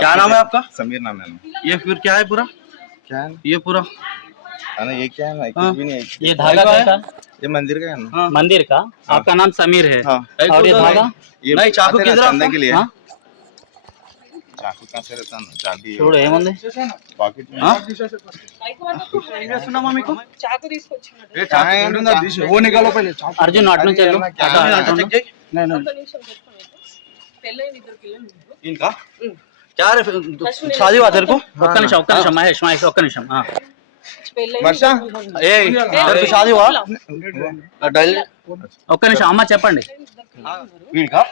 क्या नाम है आपका? समीर नाम है। ये फिर क्या है पूरा? क्या है ये पूरा ना, ये क्या है ना, कुछ भी नहीं है। ये धागा का ये मंदिर का है ना। मंदिर का। आपका नाम समीर है। हाँ। और ये धागा ये नहीं, चाकू आते ना किधर चंदा आपका? के लिए। हाँ? चाकू कहाँ से रहता ना, चाबी చూడు ఏముంది पॉकेट में। सुना मम्मी को ये कहाँ है ना, वो निकालो पहले। అర్జున్ అటు నుంచి వెళ్ళు. क्या అటు है? అటు ఉండు. इनका क्या रे शादी हुआ तेरे को? ఒక్క నిమిషం మహేష్ ఒక్క నిమిషం. वर्षा ए तेरे को शादी हुआ? डाल ఒక్క నిమిషం అమ్మ చెప్పండి. इनका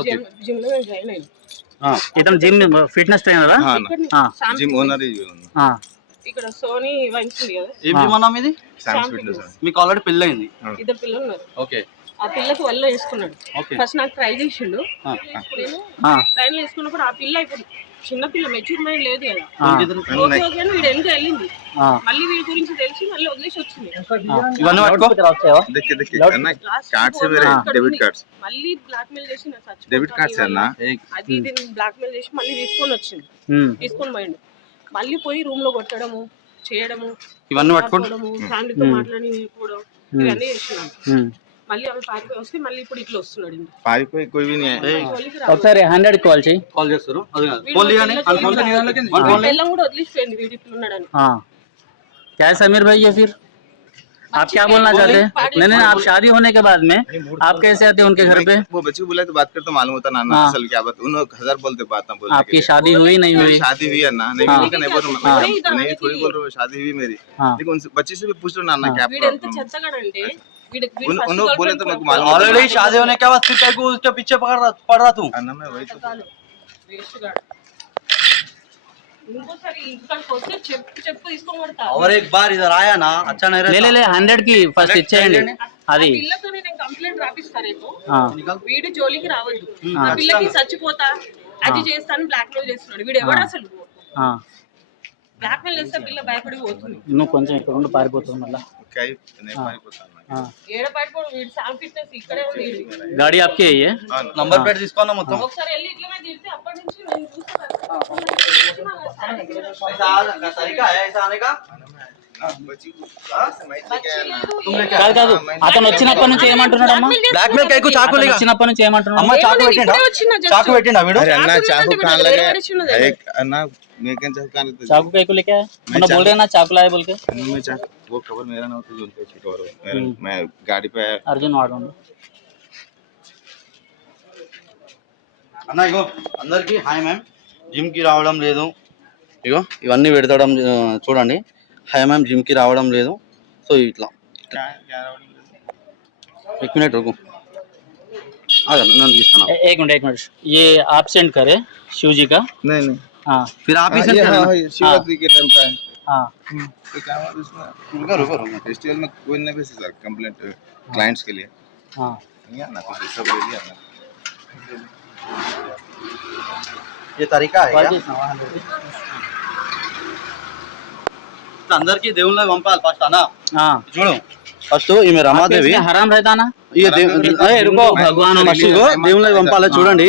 ओके हां ఇతను జిమ్ ఫిట్నెస్ ట్రైనరా? हाँ ना, जिम ओनर ही ఇక్కడ సోనీ వైన్స్ ఉంది కదా, ఏం జిమ్ అన్నా మీది? सैम्स फिटनेस है। మీకు ఆల్రెడీ పెళ్లి అయింది? ఇద్దరు పిల్లలు ఉన్నారు. ఓకే ఆ పిల్లకి వల్ల వేసుకున్నాడు. ఓకే ఫస్ట్ నాకు ట్రై చేసిండు. నేను ట్రైన్ వేసుకున్నప్పుడు ఆ పిల్ల ఇప్పుడు చిన్న పిల్ల మెచ్యూర్ మైండ్ లేదు కదా, ఓకే ఓకే అని వీడు వెనక వెళ్ళింది. మళ్ళీ వీడి గురించి తెలిసి మళ్ళీ వదిలేసి వచ్చింది. ఇవన్నీ పట్టుకో. देखिए देखिए ना, कार्ड से मेरे डेबिट कार्ड्स, మళ్ళీ బ్లాక్ మెయిల్ చేసి నాకు చచ్చిపోతాను डेबिट कार्ड से ना। అది ఇది బ్లాక్ మెయిల్ చేసి మళ్ళీ తీసుకొని వచ్చింది. తీసుకొని పోయిండు. మళ్ళీ పోయి రూమ్ లో కొట్టడము చేయడము ఇవన్నీ పట్టుకోండి. ఫ్యామిలీతో మాట్లాడి కూడా ఇవన్నీ చేస్తున్నాను. మళ్ళీ అవి పారిపోయి వస్తే మళ్ళీ ఇప్పుడు ఇట్లా వస్తున్నాడు. पारी कोई भी नहीं है। ఒకసారి 100 కాల్ చేయి. కాల్ చేస్తారు అది కాదు ఫోన్ లియానే ఫోన్ పిల్లం కూడా వదిలిపోయింది వీడి ఇట్లా ఉన్నాడని. हाँ क्या है समीर भाई, ये फिर आप क्या बोलना चाहते हैं? नहीं आप शादी होने के बाद में आप कैसे आते हैं उनके घर पे? वो बच्चे को बुलाए तो बात करते तो मालूम होता ना ना असल क्या बात। उन 1000 बोलते बात ना बोलने आपकी शादी हुई नहीं हुई? शादी हुई है ना, नहीं बोल के नहीं बोल रहा नहीं, थोड़ी बोल रहा हूँ शादी हुई मेरी। लेकिन उनसे बच्चे से भी पूछ लो ना ना क्या వీడు ఎంత చెత్తగాడంటే उन बोले तो मेरे को मालूम ऑलरेडी शादी होने के बाद फिर क्या को उसके पीछे पड़ रहा तू? ना, मैं वही तो ఇంకోసారి ఇంటికి వస్తే చెప్పు తీసుకొని కొడతా. और एक बार इधर आया ना अच्छा नहीं रहता. ले 100 की ఫస్ట్ ఇచ్చేయండి. అది పిల్లతో నేను కంప్లైంట్ రాపిస్తా రేపు. వీడి జోలికి రావద్దు. ఆ పిల్లకి చచ్చిపోతా అది చేస్తాను బ్లాక్ మెయిల్ చేస్తున్నాడు. వీడు ఎవడు అసలు? బ్లాక్ మెయిల్ చేస్తే పిల్ల భయపడి పోతుంది. నువ్వు కొంచెం ఇక్కడ ఉండి పారిపోతుంది మళ్ళా. क्या ही नहीं पारिపోతాను ఏడ భయపడు. వీడు సామ్ ఫిట్నెస్ ఇక్కడే ఉంది. गाड़ी आपकी है ये? नंबर प्लेट తీసుకోనా మొత్తం? ఒకసారి వెళ్ళి ఇట్లనే తిడితే అప్పటి నుంచి నేను చూస్తున్నాను. ऐसा तरीका है ऐसा आने का? కాదు అతను వచ్చినప్పటి నుంచి ఏమంటున్నాడు అమ్మా? బ్లాక్ మెయిల్ కైకు చాకు లేగా వచ్చినప్పటి నుంచి ఏమంటున్నాడు? అమ్మ చాకు పెట్టిండా? చాకు పెట్టిండా వీడు? अरे अन्ना चाकू कहाँ लगे एक अन्ना मैं क्या चाकू कहाँ लगता चाकू कई को लेके आया? मतलब बोल रहे ना चाकू लाए बोल के? अन्ना मैं चाकू वो कवर मेरा ना होता जो उनका कवर मेरा मैं गाड़ी पे आया अर्जुन वाड़ो అన్న ఇగో అందరికి హాయ్ మ్యామ్, జిమ్ కి రావడం లేదు. ఇగో ఇవన్నీ పెడతాడం చూడండి. హాయ్ మ్యామ్ జిమ్ కి రావడం లేదు. సో ఇట్లా एक मिनट रुको एक मिनट ये आप सेंड करे शिव जी का? नहीं नहीं हाँ फिर आप ही सेंड करना. शिवरात्रि के टाइम पे हाँ तो क्या हुआ उसमें रुको फेस्टिवल में कोई नहीं भेजे सर कंप्लेंट क्लाइंट्स के लिए। हाँ नहीं ना कुछ सब ले लिया ना ये तरीका है क्या? అందరికి దేవుళ్ళని పంపాలి ఫస్ట్ అన్న. చూడు ఫస్ట్ ఈమె రమాదేవి హరాం रहता ना ये रुको भगवान ఫస్ట్ దేవుళ్ళని పంపాలి. చూడండి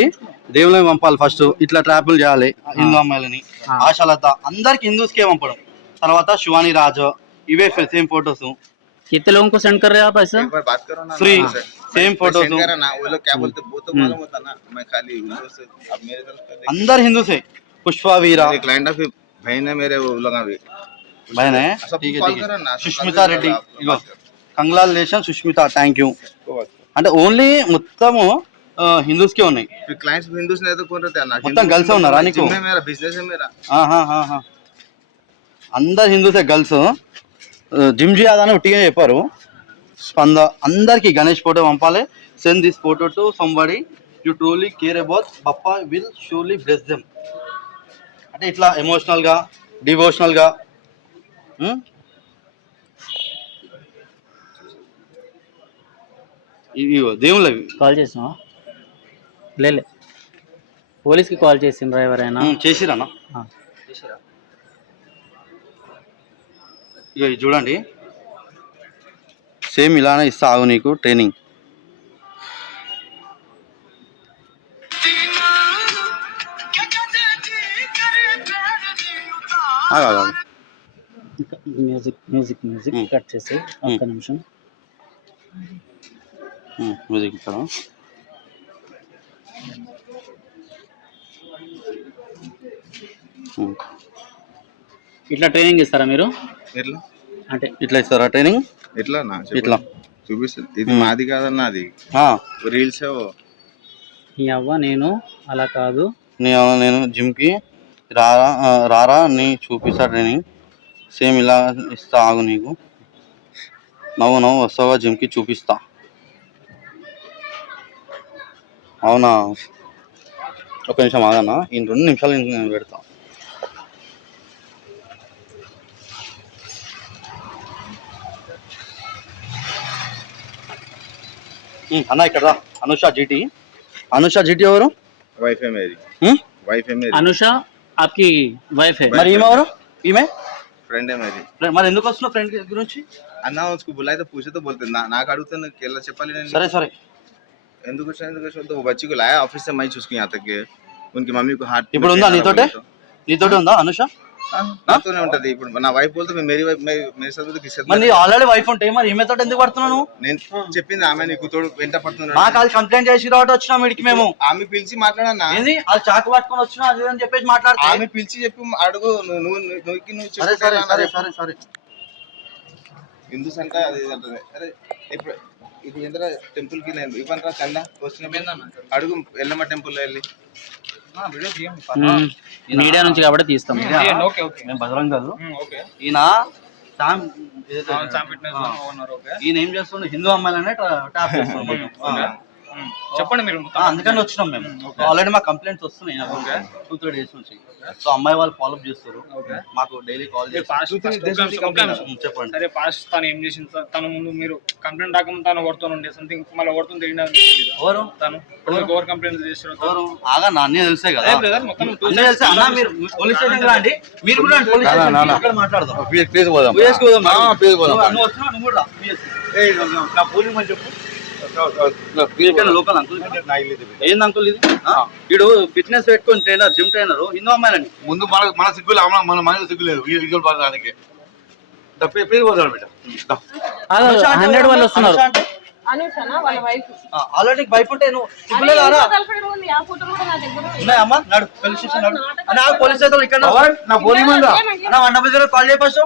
దేవుళ్ళని పంపాలి ఫస్ట్. ఇట్లా ట్రాపులు చేయాలి హిందూ అమ్మాయిలని. ఆశాలత అందరికి హిందూస్కే పంపడం. తర్వాత శివాని రాజు ఇవే సేమ్ ఫోటోస్. कितने लोगों को सेंड कर रहे हैं आप ऐसा? एक बार बात करो ना फ्री सेम फोटोस ना वो लोग क्या बोलते वो तो मालूम होता ना मैं खाली हिंदू से अब मेरे तरफ अंदर हिंदू से पुष्पा वीरा क्लाइंट ऑफ बहन है मेरे वो लोग भी बहन है. ठीक है ठीक है. సుష్మిత రెడ్డి ఇగో కంగ్రాచులేషన్ సుష్మిత థ్యాంక్ యూ. అంటే ఓన్లీ మొత్తము హిందూస్ కే ఉన్నాయి. క్లయింట్స్ హిందూస్ ने तो कौन रहते हैं ना మొత్తం గర్ల్స్ ఉన్నారా నీకు? मेरा बिजनेस है मेरा. అందరు హిందూసే గర్ల్స్. జిమ్ చేయాలని ఒట్టిగా చెప్పారు. స్పంద అందరికి గణేష్ ఫోటో పంపాలి. Send this photo to somebody you truly care about Bappa will surely bless them. అంటే ఇట్లా ఎమోషనల్ గా డివోషనల్ గా ఇవి దేవుళ్ళవి కాల్ చేసినా లే పోలీస్కి కాల్ చేసిండ్రా ఎవరైనా? చేసిరన్నా. ఇక ఇది చూడండి సేమ్ ఇలానే ఇస్తా ఆగు నీకు training. Music music music cut చేసి ఒక్క నిమిషం మ్యూజిక్ ఇక్కడ ఇట్లా ట్రైనింగ్ ఇస్తారా మీరు ఎట్లా అంటే ఇట్లా ఇస్తారా ట్రైనింగ్? ఎట్లా నా ఇట్లా చూపిస్తుంది. ఇది మాది కాదన్న, అది రీల్స్ నీ అవ్వ నేను అలా కాదు, నేను జిమ్కి రారా రారా నీ చూపిస్తా ట్రైనింగ్, సేమ్ ఇలా ఇస్తా ఆగు నీకు, నవ్వు వస్తావా జిమ్కి చూపిస్తా. అవునా ఒక నిమిషం ఆగన్నా, ఈ 2 నిమిషాలు నేను పెడతా. అన్న ఇక్కడ రా. అనుష జీటీ ఎవరు? వైఫ్ है मेरी, वाइफ है मेरी. అనుష आपकी वाइफ है? మరి ఈమె ఎవరు? ఈమె फ्रेंड है मेरी. మరి ఎందుకు వస్తున్నావు ఫ్రెండ్ గురించి? అన్న उसको बुलाए तो पूछे तो बोलते నాకు అడుగుతాను ఎలా చెప్పాలి నేను. సరే ఎందుకు వచ్చా तो वो बच्ची को लाया ऑफिस से, मैं उसको यहाँ तक गए, उनकी मम्मी को हार्ट ఇప్పుడు ఉందా నీతోటే ఉందా అనుష? నాతోనే ఉంటది. ఇప్పుడు నా వైఫ్ बोलते मेरी वाइफ मेरे साथ तो किसी మరి ఆల్రెడీ వైఫ్ ఉంటే మరి ఈమె తోటి ఎందుకు పడుతున్నాను? నేను చెప్పింది ఆమె నీకు తోడు వెంట పడుతున్నాడు. నాకు అది కంప్లైంట్ చేసి రావడం వచ్చినా వీడికి మేము. ఆమె పిలిచి మాట్లాడన్నా, ఏంది అది చాకు పట్టుకొని వచ్చినా అది అని చెప్పేసి మాట్లాడుతా. ఆమె పిలిచి చెప్పి అడుగు, నువ్వు సరే హిందూ సంట అది అంటది. అరే ఇప్పుడు ఇది ఏంద్రా టెంపుల్ కి నేను ఇవ్వనరా చందా వచ్చిన అడుగు, ఎల్లమ్మ టెంపుల్ లో వెళ్ళి మీడియా నుంచి కాబట్టి తీస్తాం. మేము బజరంగ్ కాదు. ఈయన ఈయన ఏం చేస్తుండే, హిందూ అమ్మాయిలనే ట్యాప్ చేస్తున్నాం. చెప్పండి మీరు. అందుకని వచ్చినాం మేము. ఆల్రెడీ మా కంప్లైంట్స్ వస్తున్నాయి 2-3 డేస్ నుంచి. సో అమ్మాయి వాళ్ళు ఫాలో అప్ చేస్తారు, మాకు డైలీ కాల్ చేస్తారు. చెప్పండి. సరే పాస్ట్ తను ఏం చేసింది? తను ముందు మీరు కంప్లైంట్ రాకముందు తను ఎవరితో ఉండే సంథింగ్ మళ్ళీ ఎవరితో తెలియదు. ఎవరు తను ఎవరు కంప్లైంట్ చేస్తారు? ఎవరు ఆగా అన్నీ తెలిసే కదా, మొత్తం అన్నీ తెలిసే అన్న. మీరు పోలీస్ స్టేషన్ రండి, మీరు కూడా పోలీస్ స్టేషన్ ఇక్కడ మాట్లాడదాం. నువ్వు కూడా నా పోలింగ్ అని చెప్పు. లోకల్ అంకుల్ ఏంది అంకుల్ ఇది? వీడు ఫిట్నెస్ పెట్టుకుని ట్రైనర్, జిమ్ ట్రైనర్, హిందూ అమ్మాయిలని. ముందు మన సిగ్గులు మన సిగ్గు లేదు వీడియో పడడానికి. పేరు పోతాడు బిడ్డ. 100 వాళ్ళు వస్తున్నారు. అనుషనా వాళ్ళ వైఫ్. ఆల్రెడీ వైఫ్ ఉంటే నువ్వు సిగ్గులే రారా? ఆ ఫోటో కూడా నా దగ్గర ఉంది. ఉన్నాయా అమ్మా? నడు పోలీస్ స్టేషన్ నడు. పోలీస్ స్టేషన్ ఇక్కడ నా పోలింగ్ అన్న 100 కాల్ చేయ ఫస్ట్.